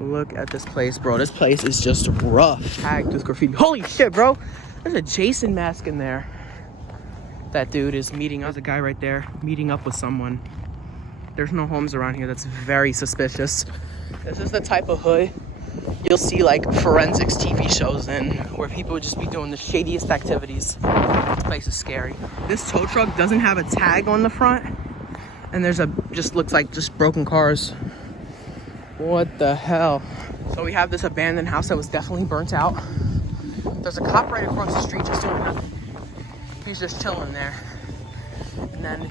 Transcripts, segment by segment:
Look at this place, bro. This place is just rough. Tagged with graffiti. Holy shit, bro. There's a Jason mask in there. That dude is meeting. There's a guy right there meeting up with someone. There's no homes around here. That's very suspicious. This is the type of hood you'll see like forensics TV shows in, where people would just be doing the shadiest activities. This place is scary. This tow truck doesn't have a tag on the front, and there's just looks like just broken cars. What the hell? So we have this abandoned house that was definitely burnt out. There's a cop right across the street just doing nothing. He's just chilling there. And then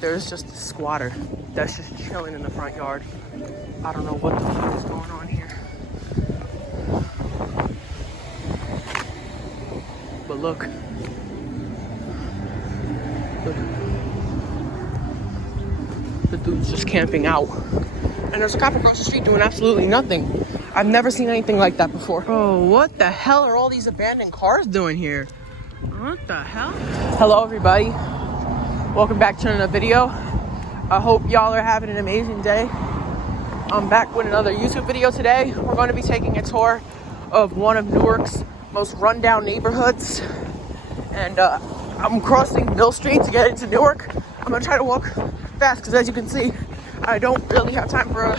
there's just a squatter that's just chilling in the front yard. I don't know what the fuck is going on here. But look. Look. The dude's just camping out. And there's a cop across the street doing absolutely nothing. I've never seen anything like that before. Oh, what the hell are all these abandoned cars doing here? What the hell? Hello, everybody. Welcome back to another video. I hope y'all are having an amazing day. I'm back with another YouTube video today. We're going to be taking a tour of one of Newark's most rundown neighborhoods. And I'm crossing Mill Street to get into Newark. I'm going to try to walk fast because, as you can see, I don't really have time for a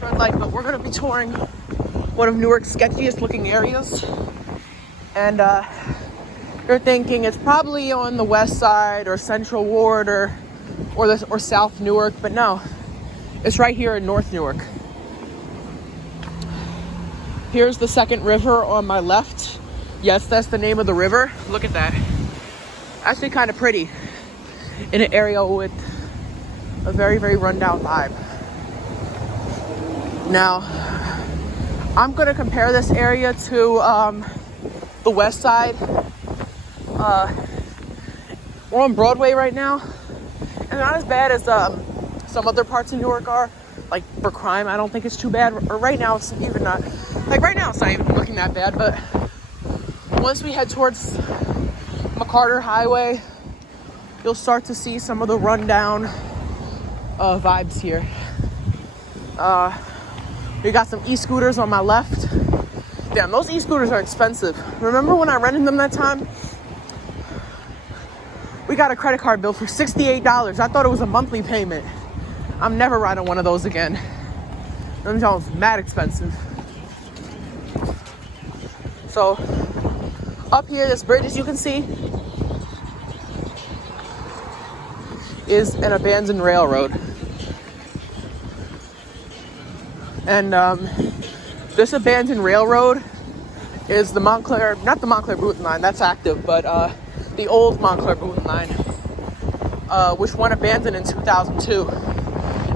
red light, but we're going to be touring one of Newark's sketchiest looking areas. And you're thinking it's probably on the west side or Central Ward or South Newark, but no, it's right here in North Newark. Here's the second river on my left. Yes, that's the name of the river. Look at that. Actually kind of pretty in an area with a very, very rundown vibe. Now, I'm gonna compare this area to the west side. We're on Broadway right now, and not as bad as some other parts of Newark are. Like for crime, I don't think it's too bad. Or right now, it's even not. Like right now, it's not even looking that bad. But once we head towards McCarter Highway, you'll start to see some of the rundown vibes here. We got some e-scooters on my left. Damn, those e-scooters are expensive. Remember when I rented them that time? We got a credit card bill for $68. I thought it was a monthly payment. I'm never riding one of those again. Them sounds mad expensive. So, up here, this bridge, as you can see, is an abandoned railroad. And this abandoned railroad is the Montclair, not the Montclair-Boonton line, that's active, but the old Montclair-Boonton line, which went abandoned in 2002.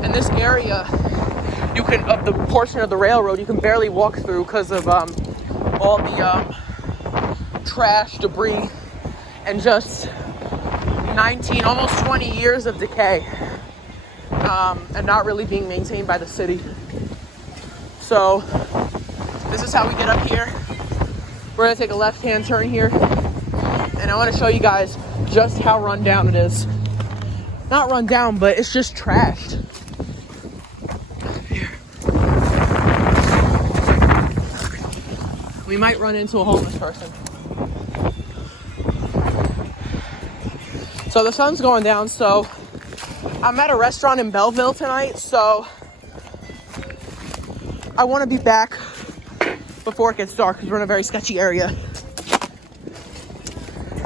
And this area, of the portion of the railroad, you can barely walk through because of all the trash, debris, and just 19, almost 20 years of decay, and not really being maintained by the city. So this is how we get up here. We're gonna take a left-hand turn here, and I want to show you guys just how run down it is. Not run down, but it's just trashed. Here. We might run into a homeless person. So the sun's going down, so I'm at a restaurant in Belleville tonight, so I want to be back before it gets dark because we're in a very sketchy area.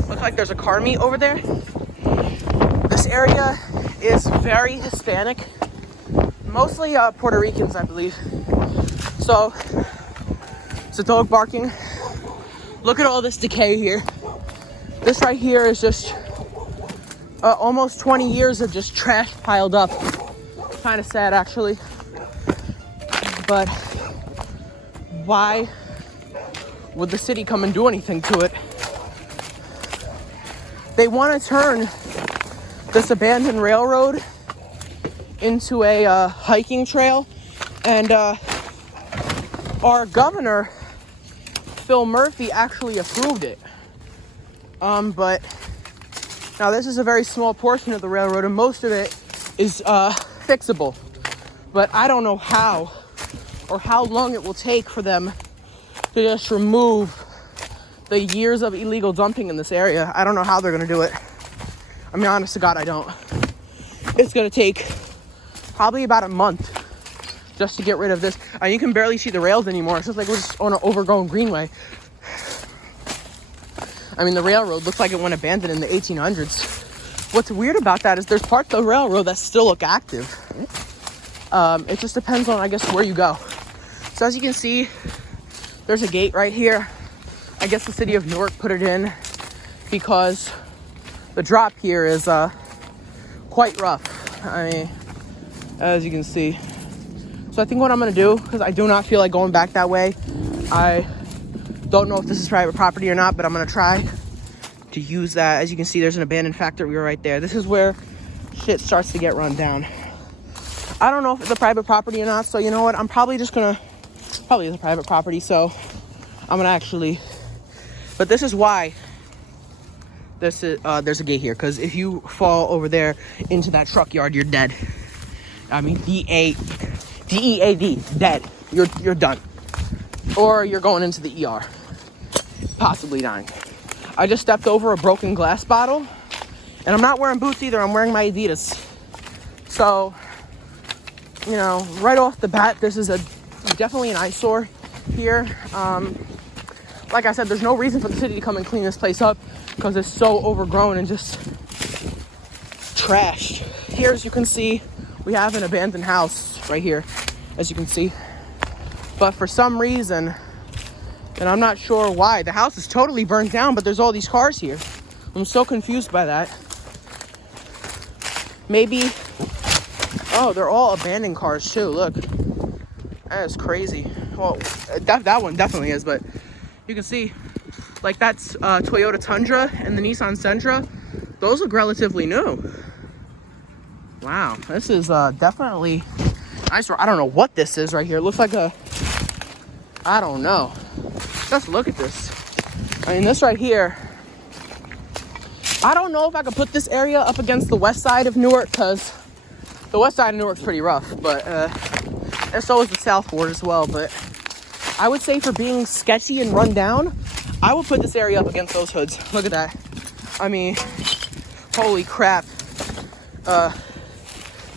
Looks like there's a car meet over there. This area is very Hispanic, mostly Puerto Ricans, I believe. So it's a dog barking. Look at all this decay here. This right here is just almost 20 years of just trash piled up. Kind of sad, actually. But why would the city come and do anything to it? They want to turn this abandoned railroad into a hiking trail, and our governor, Phil Murphy, actually approved it. But now this is a very small portion of the railroad, and most of it is fixable. But I don't know how or how long it will take for them to just remove the years of illegal dumping in this area. I don't know how they're gonna do it. I mean, honest to God, I don't. It's gonna take probably about a month just to get rid of this. You can barely see the rails anymore. It's just like we're just on an overgrown greenway. I mean, the railroad looks like it went abandoned in the 1800s. What's weird about that is there's parts of the railroad that still look active. It just depends on, I guess, where you go. So as you can see, there's a gate right here. I guess the city of Newark put it in because the drop here is quite rough. I mean, as you can see. So I think what I'm gonna do, because I do not feel like going back that way. I don't know if this is private property or not, but I'm gonna try to use that. As you can see, there's an abandoned factory right there. This is where shit starts to get run down. I don't know if it's a private property or not, so you know what? I'm probably just gonna, probably is a private property, so I'm gonna actually, but this is why this is, there's a gate here, because if you fall over there into that truck yard, you're dead. I mean, D-E-A-D, dead. You're done. Or you're going into the ER, possibly dying. I just stepped over a broken glass bottle, and I'm not wearing boots either. I'm wearing my Adidas. So, you know, right off the bat, this is definitely an eyesore here. Like I said, there's no reason for the city to come and clean this place up because it's so overgrown and just trashed. Here, as you can see, we have an abandoned house right here, as you can see. But for some reason, and I'm not sure why, the house is totally burnt down, but there's all these cars here. I'm so confused by that. Maybe, oh, they're all abandoned cars too, look. That is crazy. Well, that one definitely is, but you can see, like that's Toyota Tundra and the Nissan Sentra. Those look relatively new. Wow, this is definitely nice. I don't know what this is right here. It looks like a, I don't know. Just look at this. I mean, this right here, I don't know if I could put this area up against the west side of Newark, because the west side of Newark's pretty rough, but and so is the south ward as well. But I would say for being sketchy and run down, I would put this area up against those hoods. Look at that. I mean, holy crap.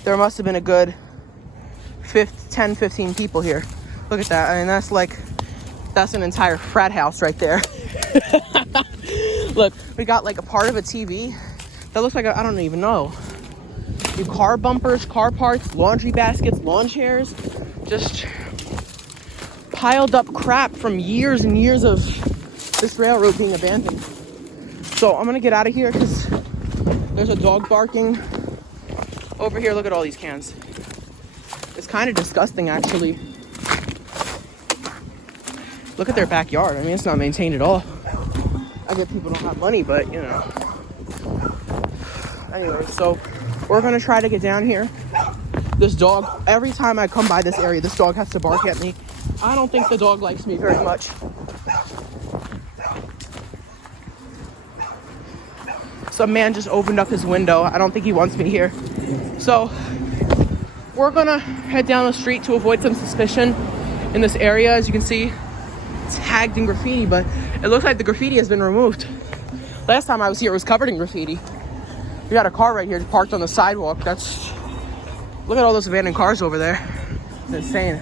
There must have been a good 10, 15 people here. Look at that. I mean, that's an entire frat house right there. Look, we got like a part of a TV that looks like I don't even know. Car bumpers, car parts, laundry baskets, lawn chairs, just piled up crap from years and years of this railroad being abandoned. So I'm gonna get out of here because there's a dog barking over here. Look at all these cans. It's kind of disgusting, actually. Look at their backyard. I mean, it's not maintained at all. I get people don't have money, but you know. Anyway, so we're gonna try to get down here. This dog, every time I come by this area, this dog has to bark at me. I don't think the dog likes me very much. Some man just opened up his window. I don't think he wants me here. So we're gonna head down the street to avoid some suspicion in this area. As you can see, it's tagged in graffiti, but it looks like the graffiti has been removed. Last time I was here, it was covered in graffiti. We got a car right here parked on the sidewalk. Look at all those abandoned cars over there. It's insane.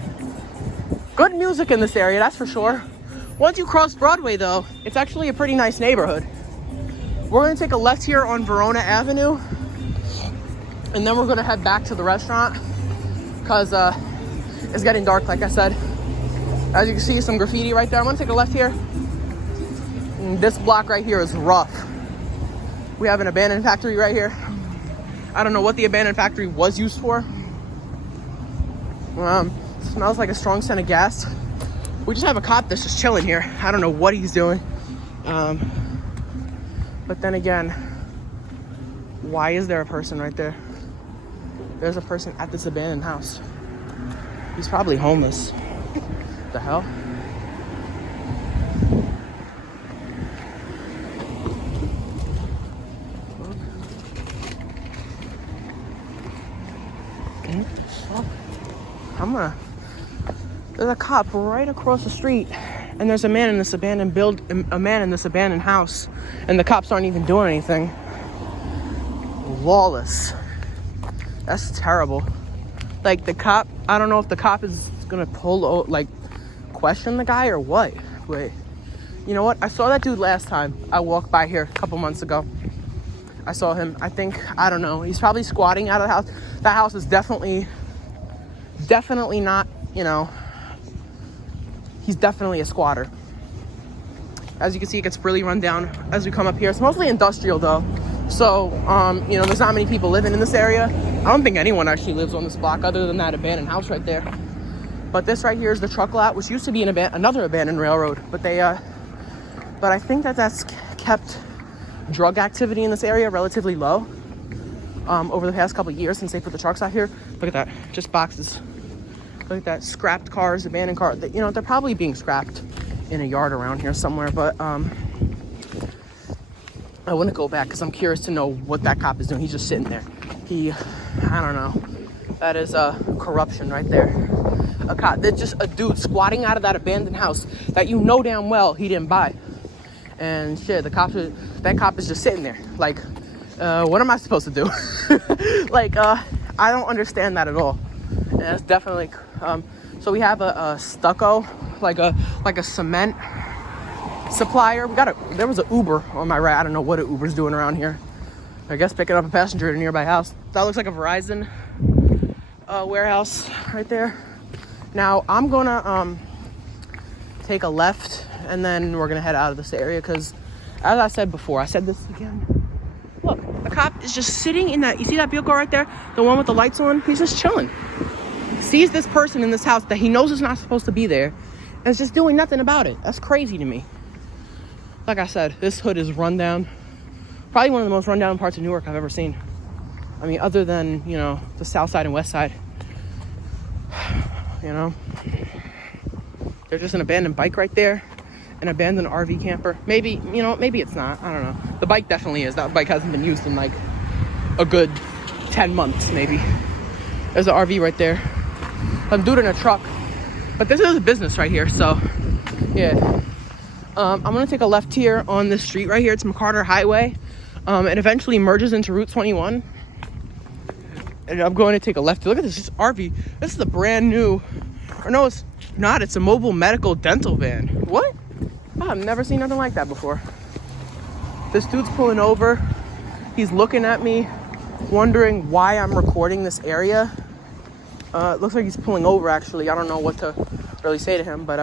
Good music in this area, that's for sure. Once you cross Broadway though, it's actually a pretty nice neighborhood. We're gonna take a left here on Verona Avenue, and then we're gonna head back to the restaurant because it's getting dark, like I said. As you can see, some graffiti right there. I'm gonna take a left here. And this block right here is rough. We have an abandoned factory right here. I don't know what the abandoned factory was used for. Smells like a strong scent of gas. We just have a cop that's just chilling here. I don't know what he's doing. But then again, why is there a person right there? There's a person at this abandoned house. He's probably homeless. What the hell? I'm gonna There's a cop right across the street, and there's a man in this abandoned house, and the cops aren't even doing anything. Lawless. That's terrible. Like, the cop, I don't know if the cop is gonna question the guy or what. But you know what? I saw that dude last time I walked by here a couple months ago. I saw him. I don't know. He's probably squatting out of the house. That house is definitely not, he's definitely a squatter. As you can see, it gets really run down as we come up here. It's mostly industrial though. So, there's not many people living in this area. I don't think anyone actually lives on this block other than that abandoned house right there. But this right here is the truck lot, which used to be another abandoned railroad. But but I think that's kept drug activity in this area relatively low over the past couple of years since they put the trucks out here. Look at that, just boxes. Look at that, scrapped cars, abandoned cars. They're probably being scrapped in a yard around here somewhere. But I want to go back because I'm curious to know what that cop is doing. He's just sitting there. I don't know. That is corruption right there. A cop, that's just a dude squatting out of that abandoned house that you know damn well he didn't buy. And shit, that cop is just sitting there. Like, what am I supposed to do? I don't understand that at all. And it's definitely, so we have a stucco, like a cement supplier. There was an Uber on my right. I don't know what an Uber's doing around here. I guess picking up a passenger at a nearby house. That looks like a Verizon warehouse right there. Now I'm gonna take a left and then we're gonna head out of this area because, as I said before, I said this again. Look, the cop is just sitting in that. You see that vehicle right there, the one with the lights on? He's just chilling. Sees this person in this house that he knows is not supposed to be there, and is just doing nothing about it. That's crazy to me. Like I said, this hood is run down. Probably one of the most rundown parts of Newark I've ever seen. I mean, other than, the south side and west side. There's just an abandoned bike right there. An abandoned RV camper. Maybe it's not. I don't know. The bike definitely is. That bike hasn't been used in like a good 10 months, maybe. There's an RV right there. Some dude in a truck. But this is a business right here, so yeah. I'm gonna take a left here on this street right here. It's McCarter Highway. It eventually merges into Route 21. And I'm going to take a left. Look at this RV. This is a brand new, or no, it's not. It's a mobile medical dental van. What? I've never seen nothing like that before. This dude's pulling over. He's looking at me, wondering why I'm recording this area. It looks like he's pulling over, actually. I don't know what to really say to him, but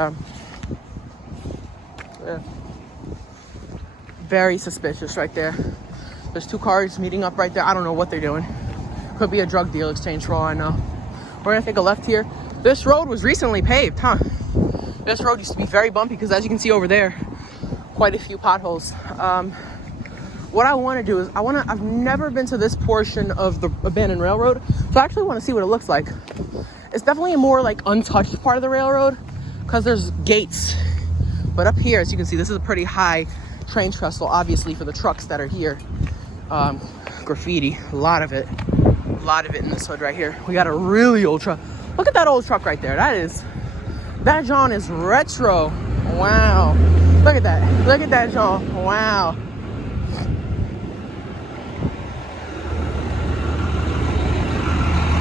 yeah. Very suspicious right there. There's two cars meeting up right there. I don't know what they're doing. Could be a drug deal exchange for all I know. We're gonna take a left here. This road was recently paved, huh? This road used to be very bumpy because, as you can see over there, quite a few potholes. What I want to do is I've never been to this portion of the abandoned railroad, so I actually want to see what it looks like. It's definitely a more like untouched part of the railroad because there's gates. But up here, as you can see, this is a pretty high train trestle, obviously, for the trucks that are here. Graffiti, a lot of it in this hood right here. We got a really old truck. Look at that old truck right there. That John is retro. Wow. Look at that John. Wow.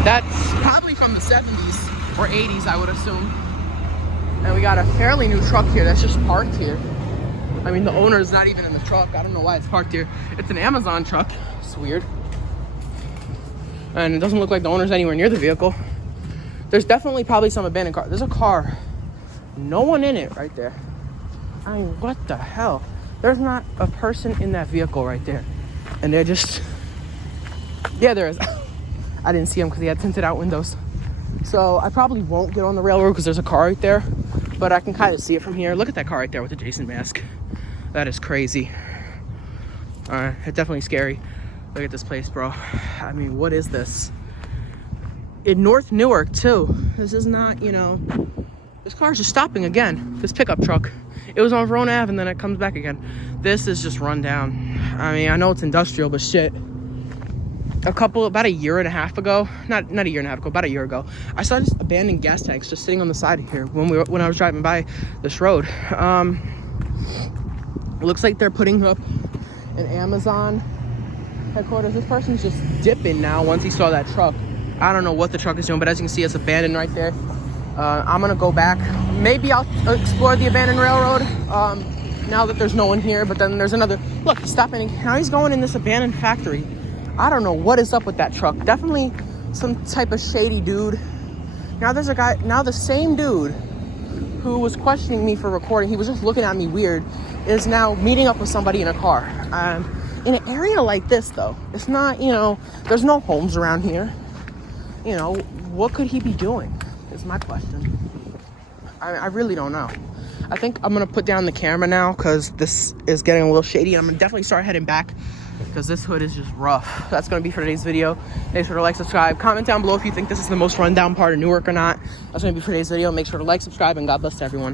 That's probably from the 70s or 80s, I would assume. And we got a fairly new truck here that's just parked here. I mean, the owner's not even in the truck. I don't know why it's parked here. It's an Amazon truck. It's weird. And it doesn't look like the owner's anywhere near the vehicle. There's definitely probably some abandoned car. There's a car. No one in it right there. I mean, what the hell? There's not a person in that vehicle right there. And they're just... Yeah, there is. I didn't see him because he had tinted out windows. So I probably won't get on the railroad because there's a car right there. But I can kind of see it from here. Look at that car right there with the Jason mask. That is crazy. It's definitely scary. Look at this place, bro. I mean, what is this? In North Newark, too. This is not, this car's just stopping again. This pickup truck. It was on Verona Ave and then it comes back again. This is just run down. I mean, I know it's industrial, but shit. about a year and a half ago, not a year and a half ago, about a year ago, I saw just abandoned gas tanks just sitting on the side of here when I was driving by this road. It looks like they're putting up an Amazon headquarters. This person's just dipping now once he saw that truck. I don't know what the truck is doing, but as you can see, it's abandoned right there. I'm gonna go back. Maybe I'll explore the abandoned railroad now that there's no one here. But then there's another, look, he's stopping. Now he's going in this abandoned factory. I don't know what is up with that truck. Definitely some type of shady dude. Now there's a guy, now the same dude who was questioning me for recording, he was just looking at me weird, is now meeting up with somebody in a car. In an area like this, though, it's not, you know, there's no homes around here. You know, what could he be doing is my question. I really don't know. I think I'm gonna put down the camera now because this is getting a little shady. I'm gonna definitely start heading back because this hood is just rough. That's gonna be for today's video. Make sure to like, subscribe, comment down below if you think this is the most rundown part of Newark or not. That's gonna be for today's video. Make sure to like, subscribe, and God bless to everyone.